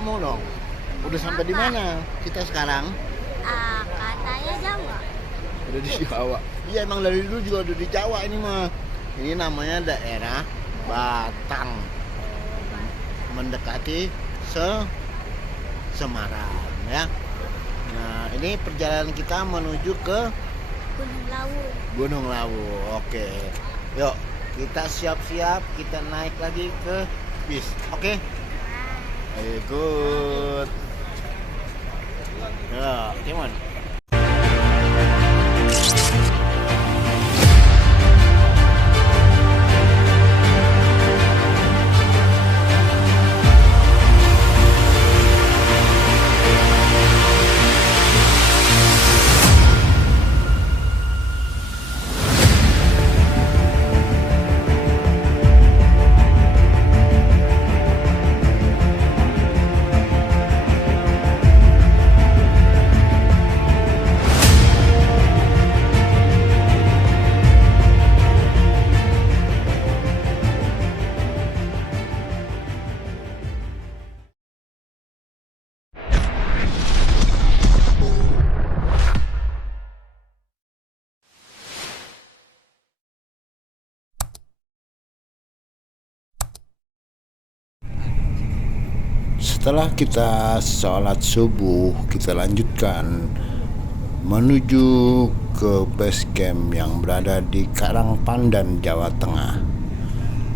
ngomong dong. Udah sampai di mana kita sekarang? Katanya Jawa. Udah di Jawa. Iya, emang dari dulu juga udah di Jawa ini mah. Ini namanya daerah Batang. Mendekati Semarang ya. Nah, ini perjalanan kita menuju ke Gunung Lawu. Gunung Lawu. Oke. Yuk, kita siap-siap, kita naik lagi ke bis. Oke? Ayo ikut. Ya, gimana? Setelah kita sholat subuh, kita lanjutkan menuju ke base camp yang berada di Karangpandan, Jawa Tengah.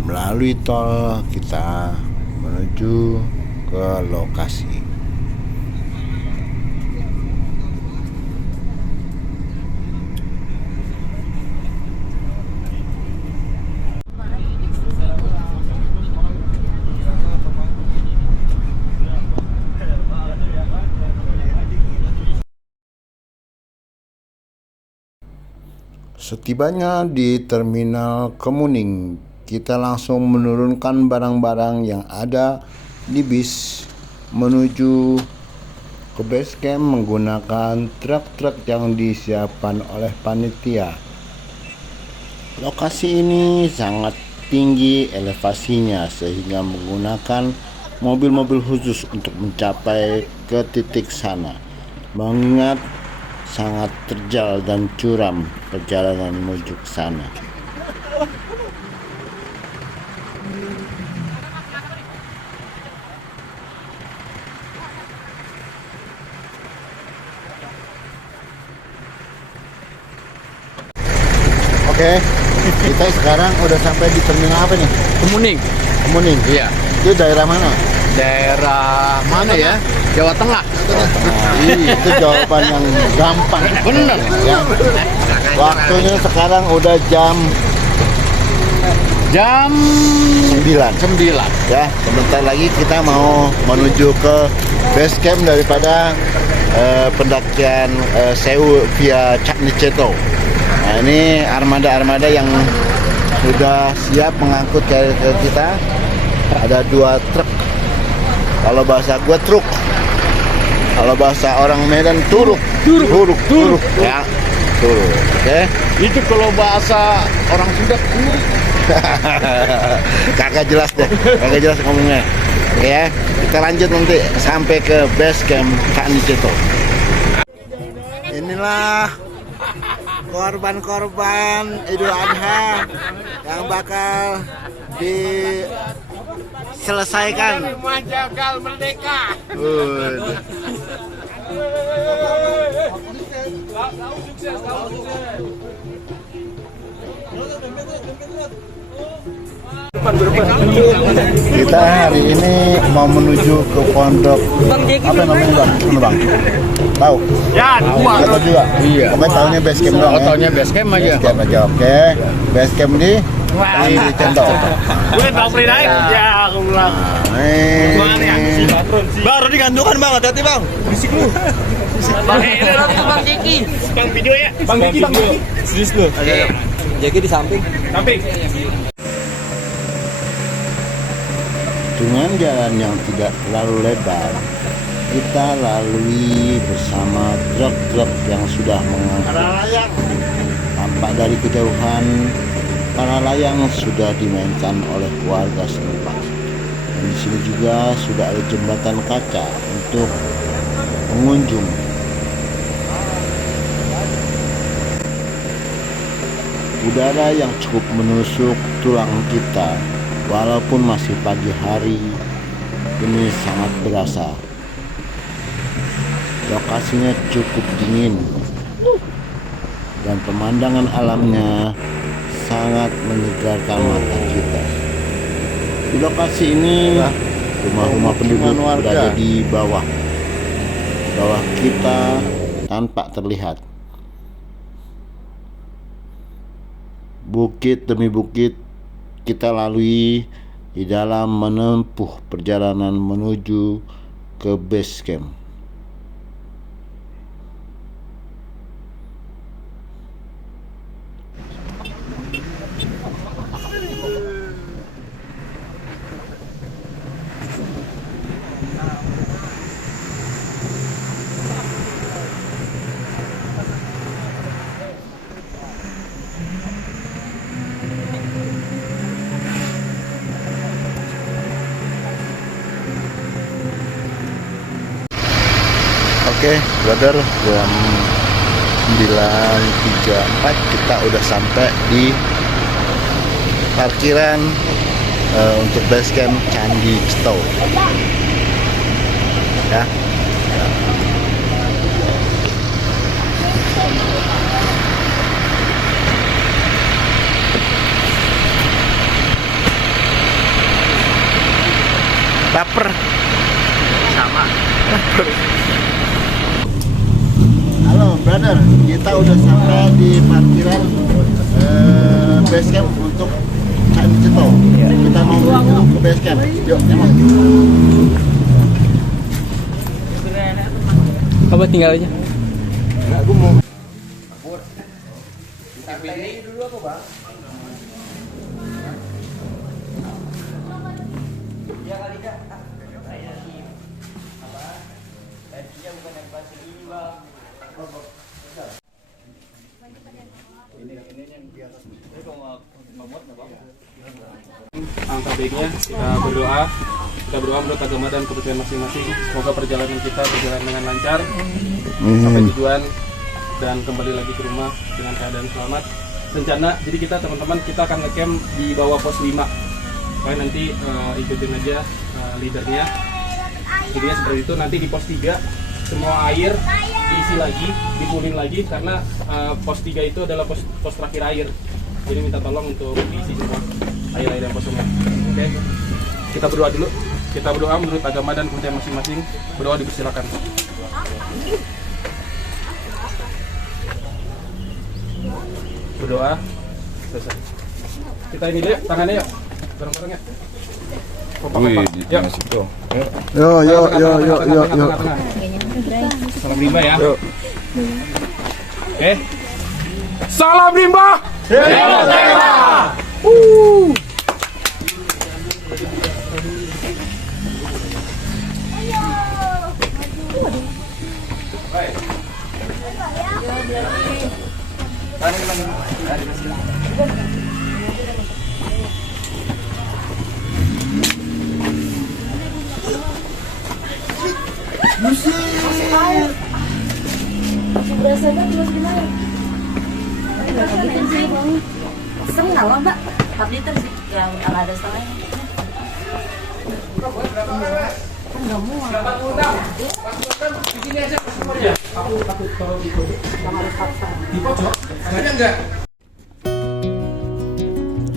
Melalui tol kita menuju ke lokasi. Setibanya di terminal Kemuning, kita langsung menurunkan barang-barang yang ada di bis menuju ke base camp menggunakan truk-truk yang disiapkan oleh panitia. Lokasi ini sangat tinggi elevasinya sehingga menggunakan mobil-mobil khusus untuk mencapai ke titik sana. Mengingat sangat terjal dan curam perjalanan menuju ke sana. Oke, kita sekarang udah sampai di terminal apa nih? Kemuning. Kemuning. Iya. Itu daerah mana? Daerah mana ya? Jawa Tengah. Itu jawaban yang gampang. Bener. Ya. Waktunya sekarang udah jam Jam 9. 9. Ya, sebentar lagi kita mau menuju ke base camp daripada pendakian Sewu via Cakniceto. Nah, ini armada-armada yang sudah siap mengangkut carrier kita. Ada 2 truk. Kalau bahasa gua truk. Kalau bahasa orang Medan turuk. Ya, turuk. Oke. Itu kalau bahasa orang Sunda turuk. Kagak jelas deh. Kagak jelas ngomongnya. Oke ya. Kita lanjut nanti sampai ke base camp Cakniceto. Inilah korban-korban Idul Adha yang bakal diselesaikan. Jagal merdeka. Kita hari ini mau menuju ke pondok apa namanya bang? Tahu? Ya, Nggak tahu juga. Iya. Pokoknya tahunya base camp doang. Fotonya base camp aja. Base camp aja, oke. Base camp di Cendol. Gue bang Pridain. Ya, aku bilang. Baru digantungan bang, hati-hati bang. Bisik lu. Bang Jeki. Bang video ya. Bang Diki. Serius lu. Jeki di samping. Dengan jalan yang tidak terlalu lebar, kita lalui bersama truk-truk yang sudah mengangkut. Tampak dari kejauhan, para layang sudah dimainkan oleh warga setempat. Di sini juga sudah ada jembatan kaca untuk pengunjung. Udara yang cukup menusuk tulang kita, walaupun masih pagi hari, ini sangat berasa. Lokasinya cukup dingin dan pemandangan alamnya sangat menyegarkan mata kita. Di lokasi ini rumah-rumah penduduk berada di bawah kita tanpa terlihat. Bukit demi bukit kita lalui di dalam menempuh perjalanan menuju ke base camp. Oke, brother, jam 9.34 kita udah sampai di parkiran untuk base camp Candi Ceto. Ya. Lapar. Sama. Halo brother, kita udah sampai di parkiran base camp untuk Candi Ceto. Kita mau menuju ke base camp. Yuk, emang. Apa tinggal aja? Enggak, gue mau. Angka baiknya kita berdoa menurut agama dan kepercayaan masing-masing. Semoga perjalanan kita berjalan dengan lancar sampai tujuan dan kembali lagi ke rumah dengan keadaan selamat. Rencana, jadi kita teman-teman kita akan ngecamp di bawah pos 5. Kalian nanti ikutin aja leadernya. Jadinya seperti itu. Nanti di pos 3 semua air diisi lagi, dipulin lagi karena pos 3 itu adalah pos terakhir air. Jadi minta tolong untuk diisi semua air-air yang kosongnya. Oke. Kita berdoa dulu. Kita berdoa menurut agama dan kepercayaan masing-masing. Berdoa dipersilakan. Berdoa. Selesai. Kita ini deh, tangannya yuk. Bareng-bareng ya. Kompak-kompak. Yuk. Salam rimba ya. Oke. Salam rimba. Setengah lah mbak, 4 liter sih, yang ada setengahnya. Kan nggak muat. Di sini aja ya. Aku takut kalau di pojok. Ada enggak?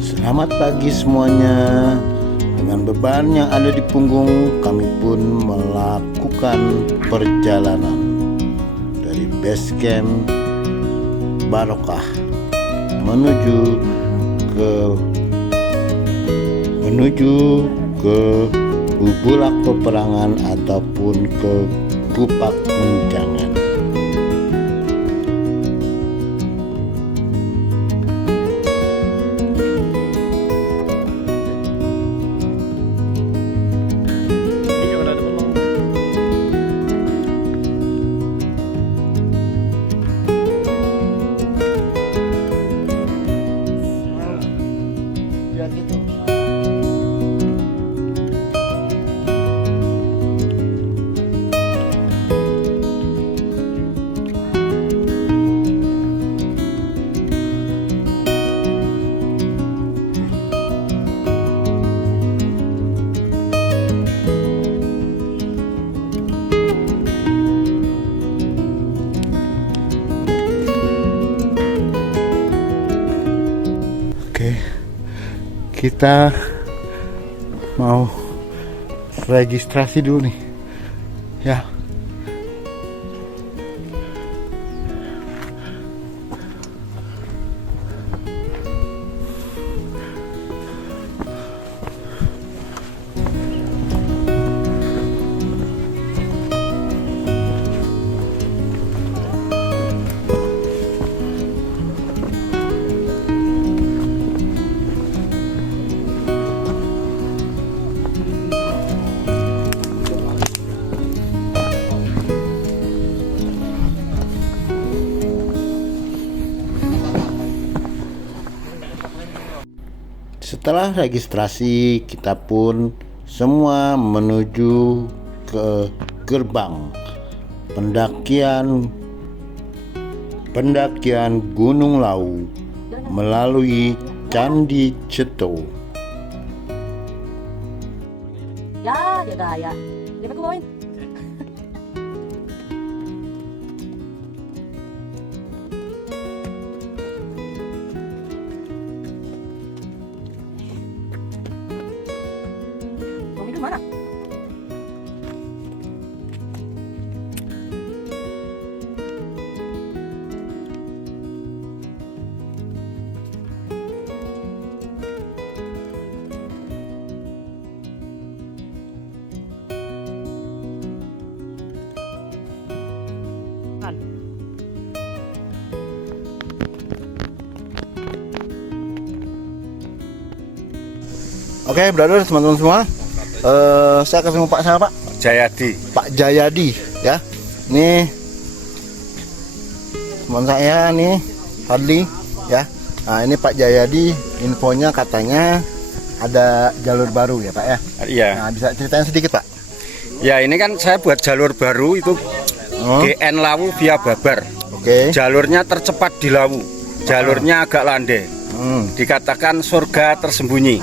Selamat pagi semuanya. Dengan beban yang ada di punggung, kami pun melakukan perjalanan dari base camp Barokah menuju ke Bubulak Peperangan ataupun ke Kupak Menjangan. kita mau registrasi dulu nih ya. Setelah registrasi, kita pun semua menuju ke gerbang pendakian Gunung Lawu melalui Candi Ceto. Ya, dia gaya. Dia aku bawain. Mau minum mana? Oke, brother, teman-teman semua. Saya ketemu Pak siapa, Pak? Jayadi. Pak Jayadi ya. Nih teman saya nih, Hadli ya. Nah, ini Pak Jayadi, infonya katanya ada jalur baru ya, Pak ya. Iya. Nah, bisa ceritain sedikit, Pak? Ya, ini kan saya buat jalur baru itu GN Lawu via Babar. Oke. Jalurnya tercepat di Lawu. Jalurnya agak landai. Dikatakan surga tersembunyi.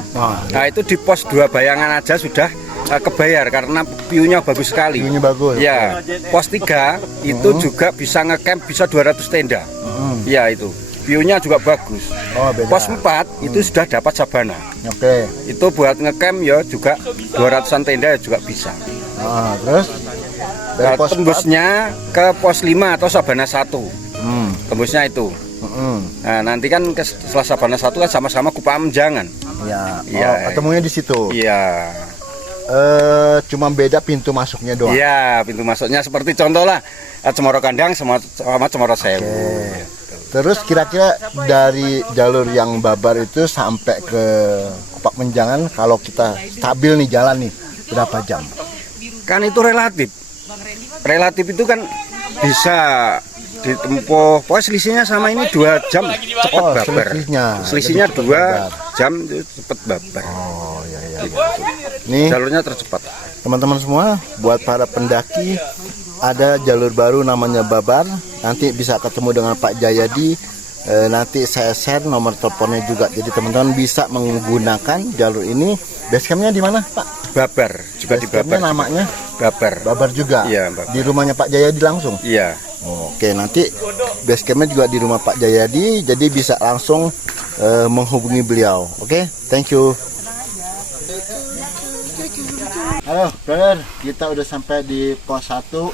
Nah, itu di pos 2 Bayangan aja sudah kebayar karena view-nya bagus sekali. View-nya bagus. Ya, pos 3 itu juga bisa ngecamp, bisa 200 tenda. Ya, itu. View-nya juga bagus. Oh, beda. Pos 4 itu sudah dapat sabana. Oke. Itu buat ngecamp ya juga 200-an tenda ya juga bisa. Terus dari Nah, pos tembusnya ke pos 5 atau sabana 1. Tembusnya itu. Nah, nanti kan setelah sabana 1 kan sama-sama Kupang Menjangan. ya. Iya. Ketemunya di situ. Iya. Cuma beda pintu masuknya doang. Iya, pintu masuknya seperti contoh lah Cemoro Kandang sama Cemoro Sewu. Terus kira-kira dari jalur yang Babar itu sampai ke Kupang Menjangan, kalau kita stabil nih jalan nih, berapa jam? Kan itu relatif. Relatif itu kan bisa ditempuh. Pokoknya selisihnya sama ini 2 jam cepat Babar. Selisihnya 2 jam itu cepat Babar. Oh iya. Nih Jalurnya tercepat. teman-teman semua, buat para pendaki ada jalur baru namanya Babar. Nanti bisa ketemu dengan Pak Jayadi. Nanti saya share nomor teleponnya juga. Jadi teman-teman bisa menggunakan jalur ini. Basecampnya di mana, Pak? Babar juga di Babar. Namanya Babar. Babar juga. Iya, Babar. Di rumahnya Pak Jayadi langsung. Iya. Oke, nanti basecampnya juga di rumah Pak Jayadi. Jadi bisa langsung menghubungi beliau. Oke, thank you. Halo, brother. Kita udah sampai di pos 1.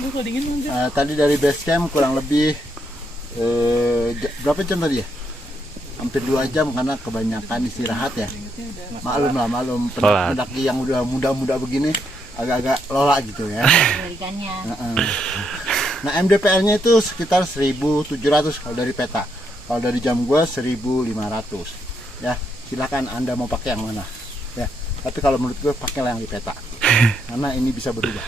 Tadi dari basecamp kurang lebih berapa jam tadi ya? Hampir 2 jam karena kebanyakan istirahat ya. Maklum pendaki yang udah muda-muda begini agak-agak lola gitu ya. Nah, MDPR-nya itu sekitar 1.700 kalau dari peta. Kalau dari jam gua 1.500. Ya, silakan Anda mau pakai yang mana. Ya, tapi kalau menurut gua pakailah yang di peta. Karena ini bisa berubah.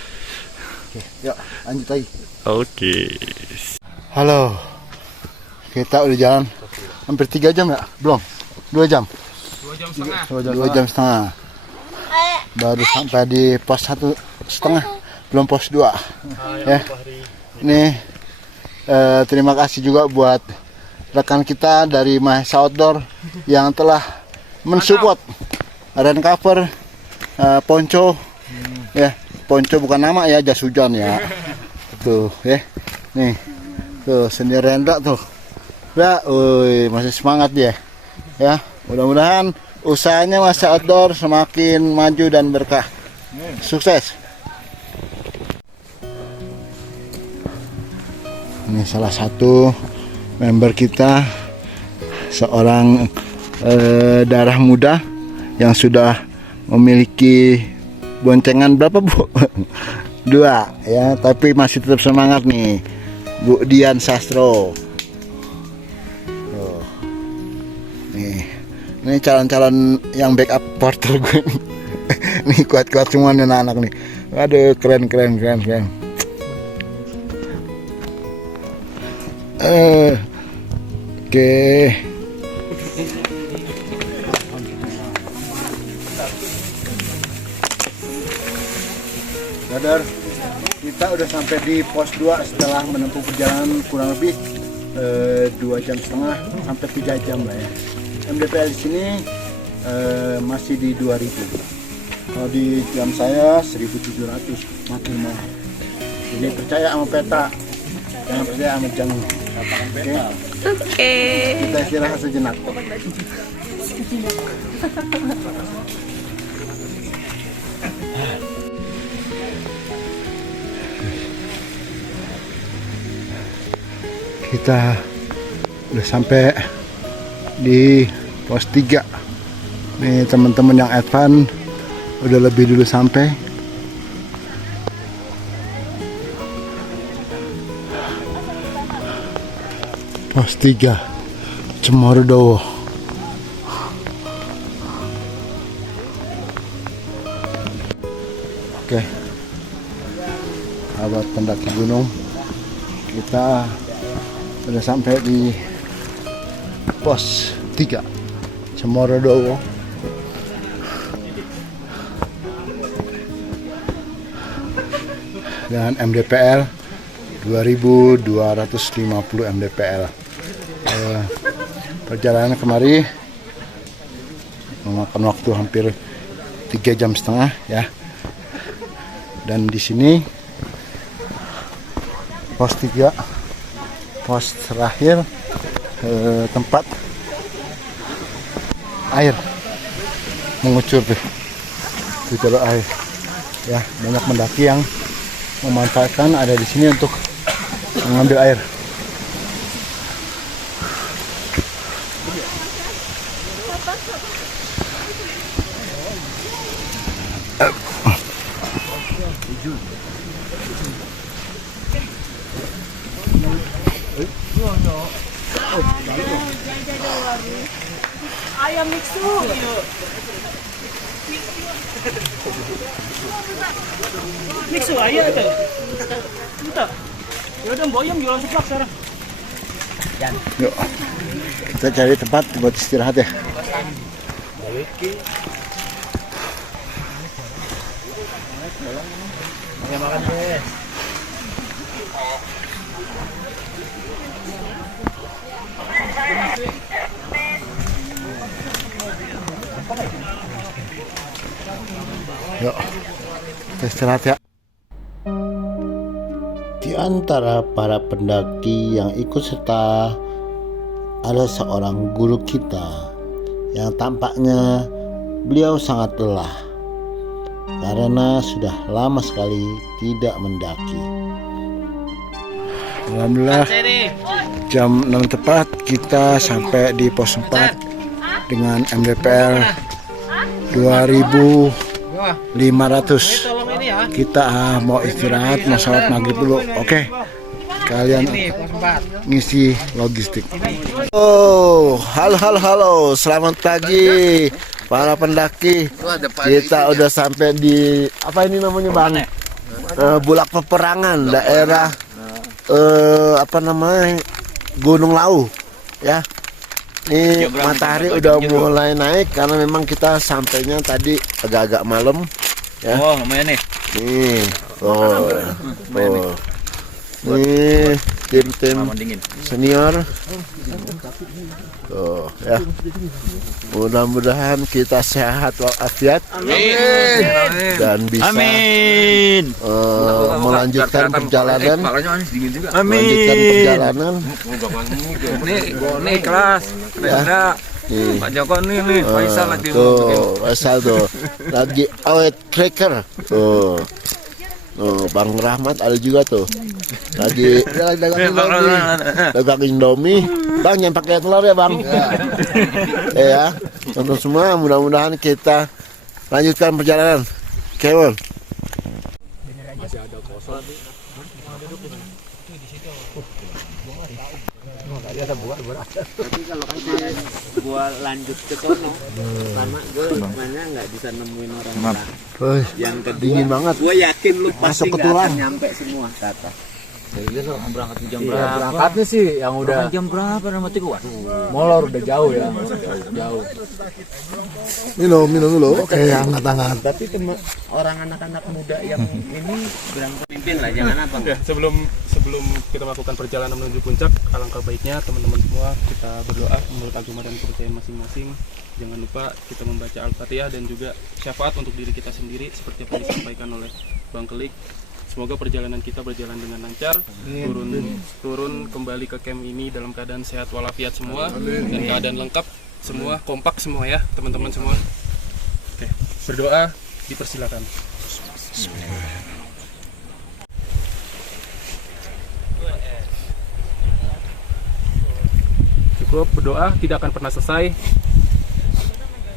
Oke, yuk lanjut lagi. Oke. Halo. Kita udah jalan hampir 3 jam ya? Belum? 2 jam? 2 jam setengah. 2 jam setengah. Baru sampai di pos 1,5. Belum pos 2. Ya. Ini terima kasih juga buat rekan kita dari Mahesa Outdoor yang telah mensupport rain cover, ponco. Ya, ponco bukan nama ya, jas hujan ya. Tuh, ya. Nih. Tuh, sendiri rendak tuh. Ya, masih semangat dia. Ya, mudah-mudahan usahanya masa outdoor semakin maju dan berkah. Sukses. Ini salah satu member kita, seorang darah muda yang sudah memiliki boncengan berapa, Bu? 2 ya, tapi masih tetap semangat nih, Bu Dian Sastro. Ini calon-calon yang backup porter gue. Nih kuat-kuat semua nih anak-anak nih. Aduh, keren. Oke. Brother, kita udah sampai di pos 2 setelah menempuh perjalanan kurang lebih 2,5 jam sampai 3 jam lah ya. MDPL di sini masih di 2000. Kalau di jam saya 1700, makin mahal. Jadi percaya sama peta, jangan percaya sama jangan. Oke. Kita istirahat sejenak. Kita udah sampai di pos 3. Nih teman-teman yang advance udah lebih dulu sampai. Pos 3 Cemorodowo. Oke, sahabat pendaki gunung, kita udah sampai di pos 3 Cemorodowo. Dan MDPL 2250 MDPL. Perjalanan kemari memakan waktu hampir 3,5 jam ya. Dan di sini pos 3, pos terakhir, tempat air mengucur tuh jalur air ya. Banyak pendaki yang memanfaatkan ada di sini untuk mengambil air. Ayam mixu. Mixu ayam itu. Kita. Ya udah boyong jualan seblak sekarang. Yuk, kita cari tempat buat istirahat ya. Yuk, kita istirahat ya. Di antara para pendaki yang ikut serta ada seorang guru kita yang tampaknya beliau sangat lelah karena sudah lama sekali tidak mendaki. Alhamdulillah jam 6 tepat kita sampai di pos 4 dengan MDPL 2500. Kita mau istirahat, mau sholat maghrib dulu. Oke, kalian ngisi logistik. Oh, halo, selamat pagi para pendaki. Kita udah sampai di apa ini namanya Bang? Bulak Peperangan, daerah apa namanya, Gunung Lawu ya. Ini matahari udah mulai naik karena memang kita sampainya tadi agak-agak malam ya. Oh, lumayan nih. Nih, nih tim senior. Tuh ya. Mudah-mudahan kita sehat walafiat. Amin. Dan bisa melanjutkan perjalanan. Amin. Melanjutkan perjalanan. Nih kelas. Ya. Pak Joko nih Faisal lagi tuh, Faisal tuh lagi awet cracker tuh. Tuh, Bang Rahmat ada juga tuh. Lagi dagang Indomie. Bang yang pakai telur ya, Bang. Ya. Untuk semua mudah-mudahan kita lanjutkan perjalanan. Kevin. Tapi kalau gua lanjut ke sono, lama gue mana nggak bisa nemuin orang lain. Yang Dingin banget. Gue yakin lu pasti Masuk ke nggak tulang. akan nyampe semua ke atas. Berangkat jam Iya, berapa? berangkatnya sih yang udah Jam berapa nanti gua? molor udah jauh ya, jauh. Minum dulu. Oke, hangat-hangat. Tapi orang anak-anak muda yang ini berangkat pimpin lah, jangan apa. Ya, sebelum kita melakukan perjalanan menuju puncak, alangkah baiknya teman-teman semua kita berdoa menurut agama dan kepercayaan masing-masing. Jangan lupa kita membaca Al-Fatihah dan juga syafaat untuk diri kita sendiri seperti apa yang disampaikan oleh Bang Kelik. Semoga perjalanan kita berjalan dengan lancar, turun kembali ke camp ini dalam keadaan sehat walafiat semua dan keadaan lengkap semua, kompak semua ya teman-teman semua. Oke, berdoa dipersilakan. Cukup berdoa, tidak akan pernah selesai.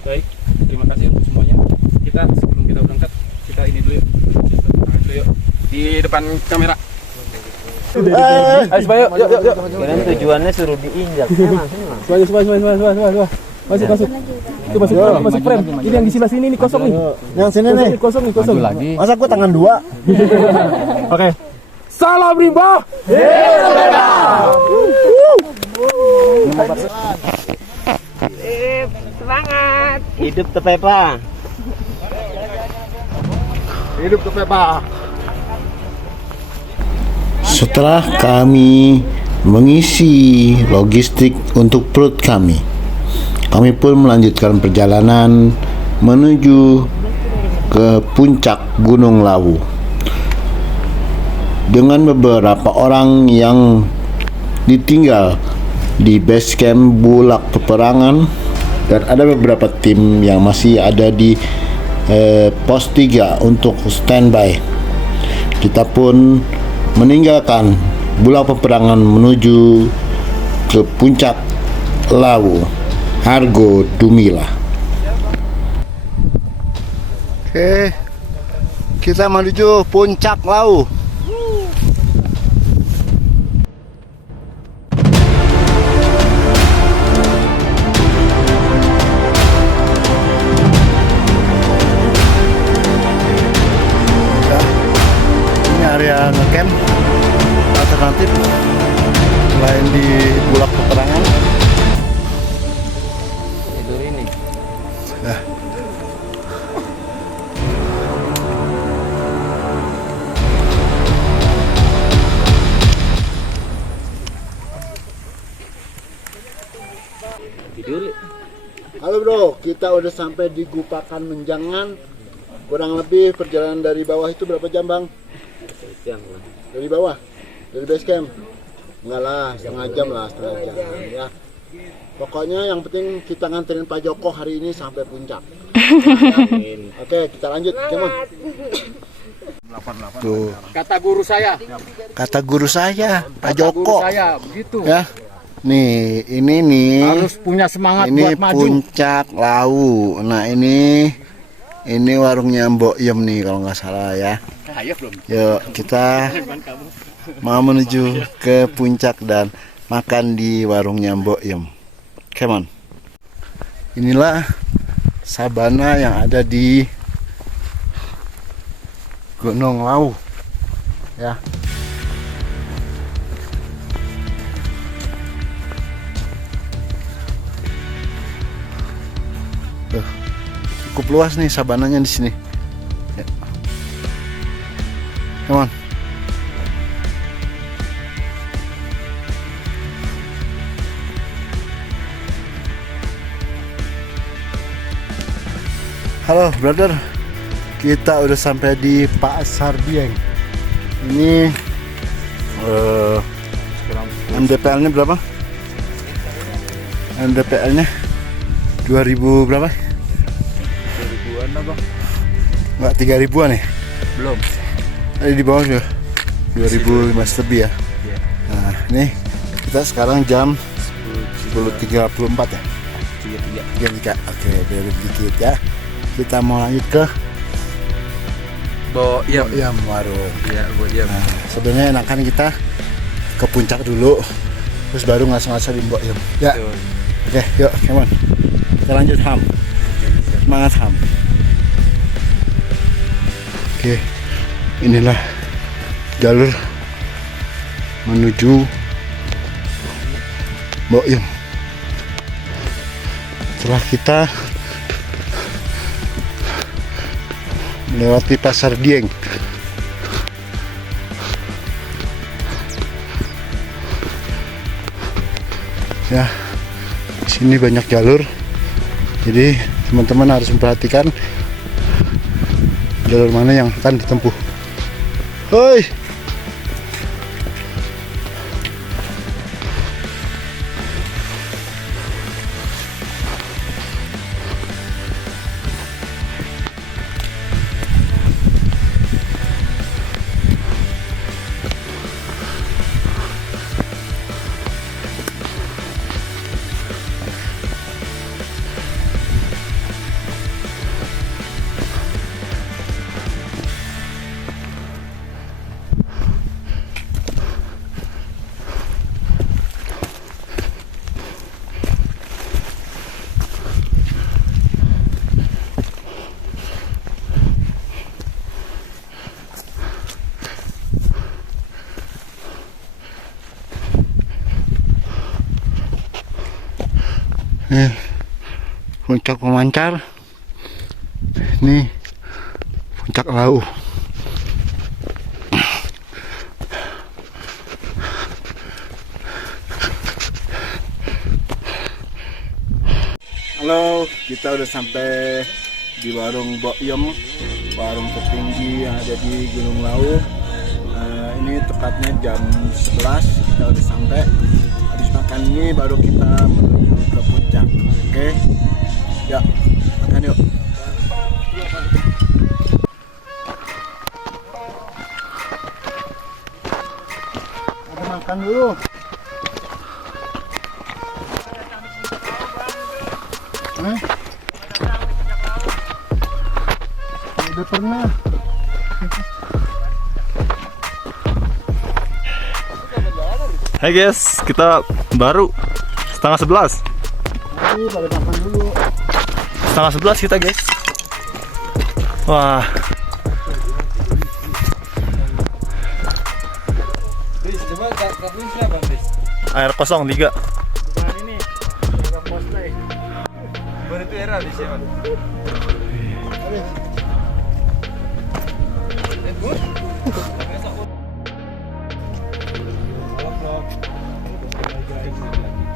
Baik, terima kasih untuk semuanya. Kita sebelum kita berangkat, kita ini dulu yuk. Tangan dulu yuk. Di depan kamera. Ayo Sebayu, yuk. Kalian tujuannya suruh diinjak. Sebayu. Masuk frame. Ini yang di sebelah sini nih kosong nih. Yang sini nih. Kosong. Lagi. Masa gua tangan 2? Oke. Salam rimba. Semangat. Hidup Tepepa. Hidup Tepepa. Setelah kami mengisi logistik untuk perut kami pun melanjutkan perjalanan menuju ke puncak Gunung Lawu dengan beberapa orang yang ditinggal di base camp Bulak Peperangan, dan ada beberapa tim yang masih ada di pos 3 untuk standby. Kita pun meninggalkan Bulak Peperangan menuju ke puncak Lawu, Hargo Dumila. Oke, kita menuju puncak Lawu. Area ngecamp alternatif selain di Bulak Peperangan. Tidur ini. Tidur. Halo bro, kita udah sampai di Gupakan Menjangan. Kurang lebih perjalanan dari bawah itu berapa jam, Bang? Jam lah. Dari bawah? Dari base camp? Enggak lah, setengah jam ya. Pokoknya yang penting kita nganterin Pak Joko hari ini sampai puncak. Oke, kita lanjut. Come on. Tuh. Kata guru saya. Kata guru saya, Pak Joko. Saya begitu. Ya. Nih, ini nih. Harus punya semangat Ini buat maju. puncak Lawu. Nah, ini warungnya Mbok Yem nih kalau nggak salah ya. Yuk, kita mau menuju ke puncak dan makan di warungnya Mbok Yem. Come on. Inilah sabana yang ada di Gunung Lawu. Ya. Cukup luas nih sabananya di sini. Ya. Come on. Halo brother, kita udah sampai di Pasar Dieng. Ini MDPL-nya berapa? MDPL-nya 2000 berapa? 2000-an lah bang. Enggak 3000-an ya? Belum. Ada di bawah juga 2005 lebih ya. Iya. Nah, nih kita sekarang jam 10.34 ya. 33. Oke, beda dikit ya. Kita mau lanjut ke Boyam warung. Iya, Boyam. Nah, sebenarnya enakan kita ke puncak dulu, terus baru ngasih-ngasih di Boyam. Ya. Oke, yuk, come on. Kita lanjut Ham. Semangat Ham. Oke, inilah jalur menuju Boyam. Setelah kita melewati Pasar Dieng, ya, di sini banyak jalur, jadi teman-teman harus memperhatikan jalur mana yang akan ditempuh. Hoi. Puncak Pemancar, ini puncak Lau. Halo, kita udah sampai di warung Boyam, warung tertinggi yang ada di Gunung Lau. Ini tepatnya jam 11 kita udah sampai. Habis makan ini baru kita menuju ke puncak. Oke, ya makan yuk. Ada makan dulu. Udah pernah. Hai guys, kita baru setengah 11. Ini pada makan dulu. Setengah 11 kita guys. Wah. Air kosong 3.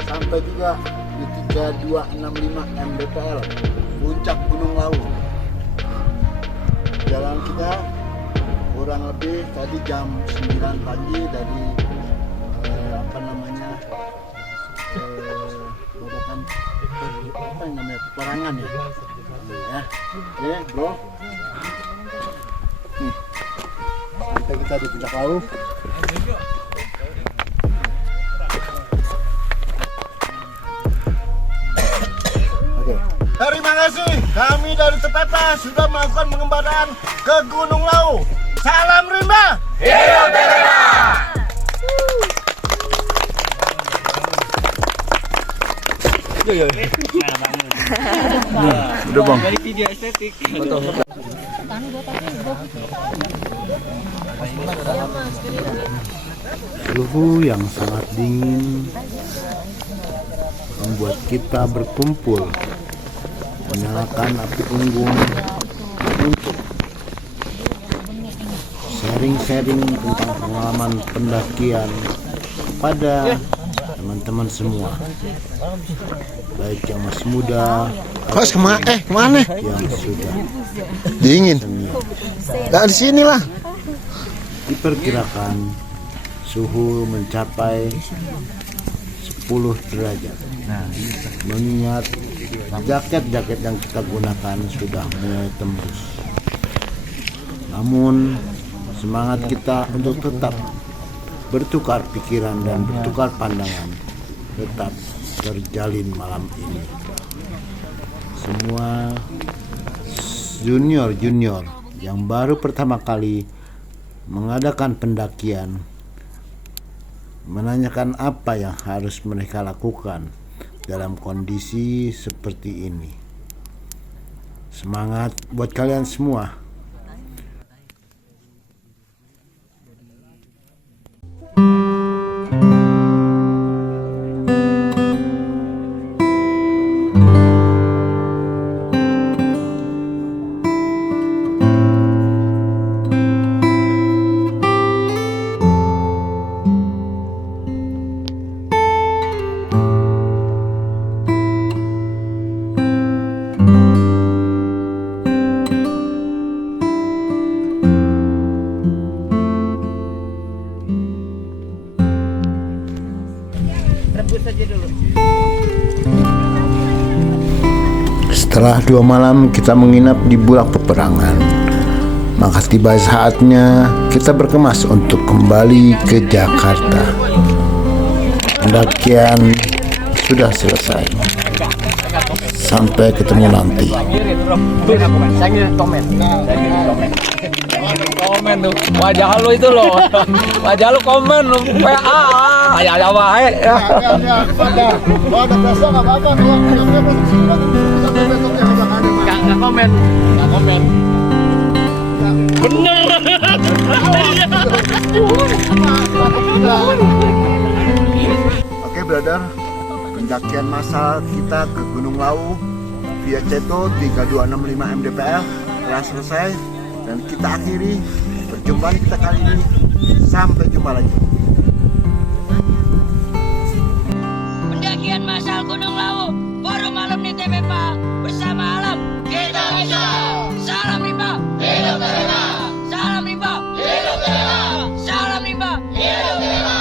Sampai juga di 3265 mdpl puncak Gunung Lau. Jalan kita kurang lebih tadi jam 9 pagi dari babakan apa yang namanya peperangan ya. Ya, bro. Nih. Sampai kita di puncak Lau. Terima kasih, kami dari TPP sudah melakukan pengembaraan ke Gunung Lau. Salam rimba. Hidup TPP. Udah bang. Dari video estetik. Suhu yang sangat dingin membuat kita berkumpul menyalakan api unggun untuk sharing-sharing tentang pengalaman pendakian kepada teman-teman semua, baik yang masih muda kemana yang sudah dingin. Nah, di sinilah diperkirakan suhu mencapai 10 derajat. Mengingat Jaket-jaket yang kita gunakan sudah mulai tembus. Namun semangat kita untuk tetap bertukar pikiran dan bertukar pandangan tetap terjalin malam ini. Semua junior-junior yang baru pertama kali mengadakan pendakian menanyakan apa yang harus mereka lakukan dalam kondisi seperti ini. Semangat buat kalian semua. Setelah 2 malam kita menginap di Bulak Peperangan, maka tiba saatnya kita berkemas untuk kembali ke Jakarta. Pendakian sudah selesai. Sampai ketemu nanti. Komen tuh, wajah lu itu loh, wajah lu komen lu, PA, ada wae. Nggak komen. Bener. Oke, brother. Pendakian massal kita ke Gunung Lawu via Ceto 3265 mdpl telah selesai dan kita akhiri perjumpaan kita kali ini. Sampai jumpa lagi. Pendakian massal Gunung Lawu forum alumni TPPA bersama alam kita bisa. Salam rimba, hidup terima. Salam rimba, hidup terima. Salam rimba, hidup terima.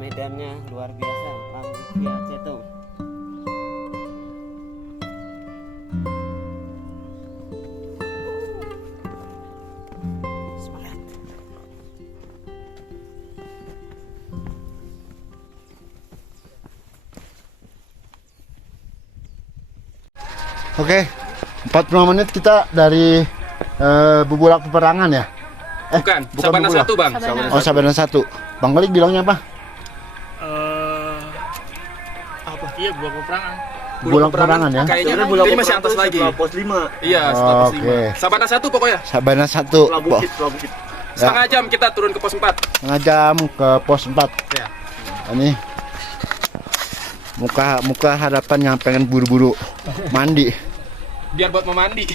Medannya luar biasa, lanjut via Ceto. Semangat. Oke, 45 menit kita dari Bulak Peperangan ya? Bukan, Sabana Bulak. 1 bang. Oh, Sabana 1. Bang Kalik bilangnya apa? Iya, buah peperangan. Bulang peperangan ya. Kayaknya Bulan ini masih atas lagi. Pos 5. Iya, setelah pos Oke. 5. Sabana 1 pokoknya. Sabana 1. Pulau Bukit. Setengah jam kita turun ke pos 4. Setengah jam ke pos 4. Ya. Ini muka hadapan yang pengen buru-buru mandi. Biar buat memandi.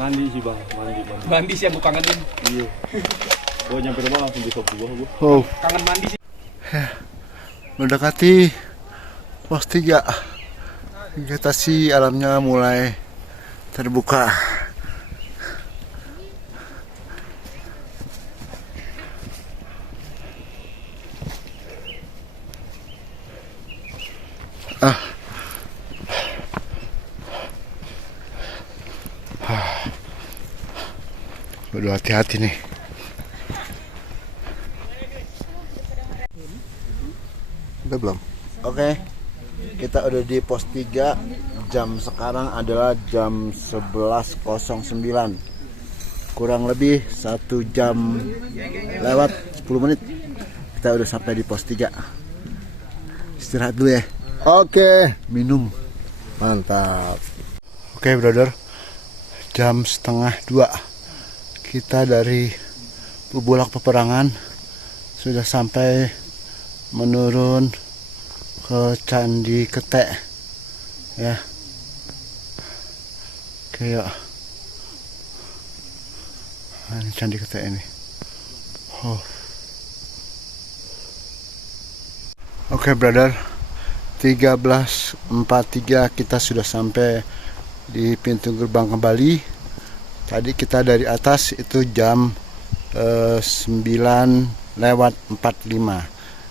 Mandi sih bang, mandi. Mandi sih yang gue kangenin. Iya. Gue nyampe rumah langsung besok buah gue. Oh, Kangen mandi sih. mendekati pos 3. Vegetasi alamnya mulai terbuka. Udah hati-hati nih. Udah belum? Oke. Kita udah di pos 3. Jam sekarang adalah jam 11.09. Kurang lebih 1 jam lewat 10 menit. Kita udah sampai di pos 3. Istirahat dulu ya. Oke, minum. Mantap. Oke, brother. Jam 1:30. Kita dari Bubulak Peperangan sudah sampai menurun ke Candi Ketek ya. Kayak ini Candi Ketek ini. Oke, brother. 13.43 kita sudah sampai di pintu gerbang kembali. Tadi kita dari atas itu jam 9:45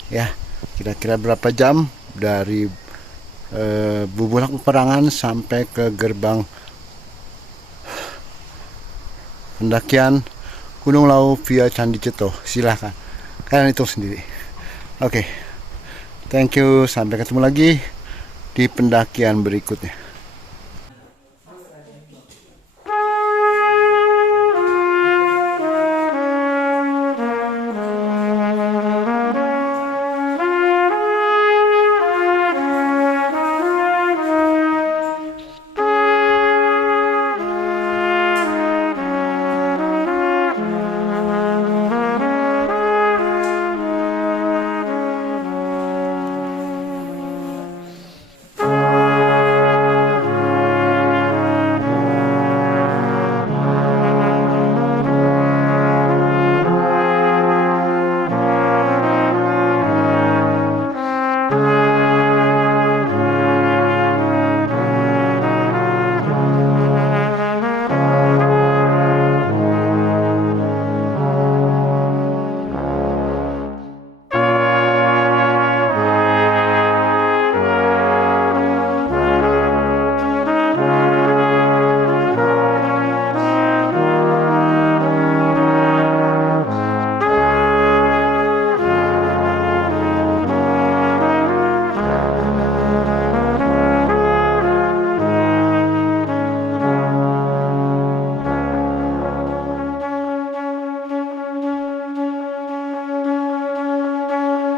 ya. Kira-kira berapa jam dari Bubulak Peperangan sampai ke gerbang pendakian Gunung Lawu via Candi Ceto. Silahkan kalian hitung sendiri. Oke, thank you, sampai ketemu lagi di pendakian berikutnya.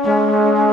Thank you.